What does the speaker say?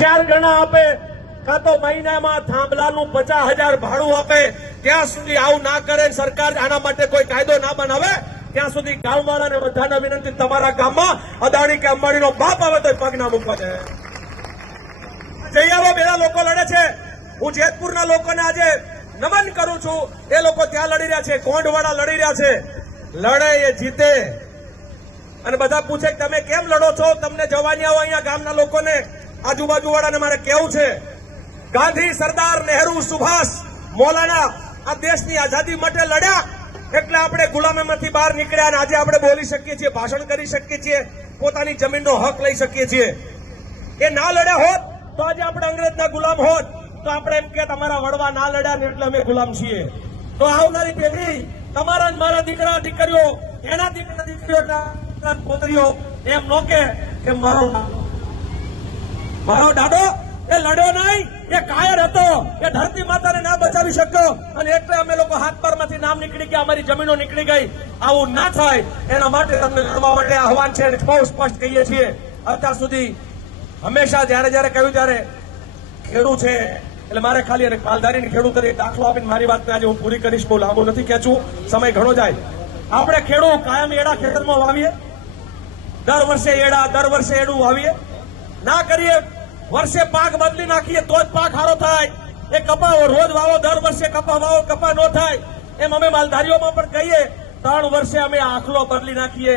4 ગણા આપે, કાં તો મહિનામાં થાંભલાનું 50,000 ભાડું આપે, ત્યાં સુધી આવું ના કરે, સરકાર આના માટે કોઈ કાયદો ના બનાવે ત્યાં સુધી ગામવાળાને બધાને વિનંતી, તમારા ગામમાં અદાણી કે અંબાણીનો બાપ આવે તો પગ ના મૂકવા છે. જૈયાબા બેના લોકો લડે છે. હું જેતપુરના લોકોને આજે નમન કરું છું. એ લોકો ત્યાં લડી રહ્યા છે, કોંઢવાળા લડી રહ્યા છે. લડે એ જીતે. અને બધા પૂછે કે તમે કેમ લડો છો, તમને જવાની આવો. અહીંયા ગામના લોકોને, આજુબાજુ વાળાને મારે કેવું છે, ગાંધી, સરદાર, નહેરુ, સુભાષ, મૌલાના આ દેશની આઝાદી માટે લડ્યા એટલે આપણે ગુલામીમાંથી બહાર નીકળ્યા અને આજે આપણે બોલી શકીએ છીએ, ભાષણ કરી શકીએ છીએ, પોતાની જમીનનો હક લઈ શકીએ છીએ. એ ના લડ્યા હોત તો આજે આપણે અંગ્રેજના ગુલામ હોત. તો આપણે એમ કે તમારા વડવા ના લડ્યા ને એટલે અમે ગુલામ છીએ. તો આવનારી પેઢી, તમારા મારા દીકરા દીકરીઓ, એના દીકરા દીકરીઓ, પોતરીઓ એમ નો કે મારો દાદો એ લડ્યો નહીં, એ કાયર હતો, એ ધરતી માતાને ના બચાવી શક્યો અને એટલે અમે લોકો હાથ પરમાંથી નામ નીકળી ગયા, અમારી જમીનો નીકળી ગઈ. આવું ના થાય એના માટે તમને લડવા માટે આહવાન છે. બહુ સ્પષ્ટ કહીએ છીએ. અત્યાર સુધી હંમેશા જયારે જયારે કહ્યું ત્યારે ખેડૂત છે એટલે મારે ખાલી અને પાલધારીને ખેડૂત તરીકે દાખલો આપીને મારી વાતને આજે હું પૂરી કરીશ. બહુ લાંબુ નથી ખેંચવું, સમય ઘણો જાય. આપણે ખેડૂત કાયમ એડા ખેતરમાં વાવીએ, દર વર્ષે એડા, દર વર્ષે એડું વાવીએ. ના કરીએ, વર્ષે પાક બદલી નાખીએ તો જ પાક સારો થાય. એ કપા રોજ વાવો, દર વર્ષે કપા વાવો, કપા ન થાય. એમ અમે માલધારીઓમાં પણ કહીએ, 3 વર્ષે અમે આખલો બદલી નાખીએ.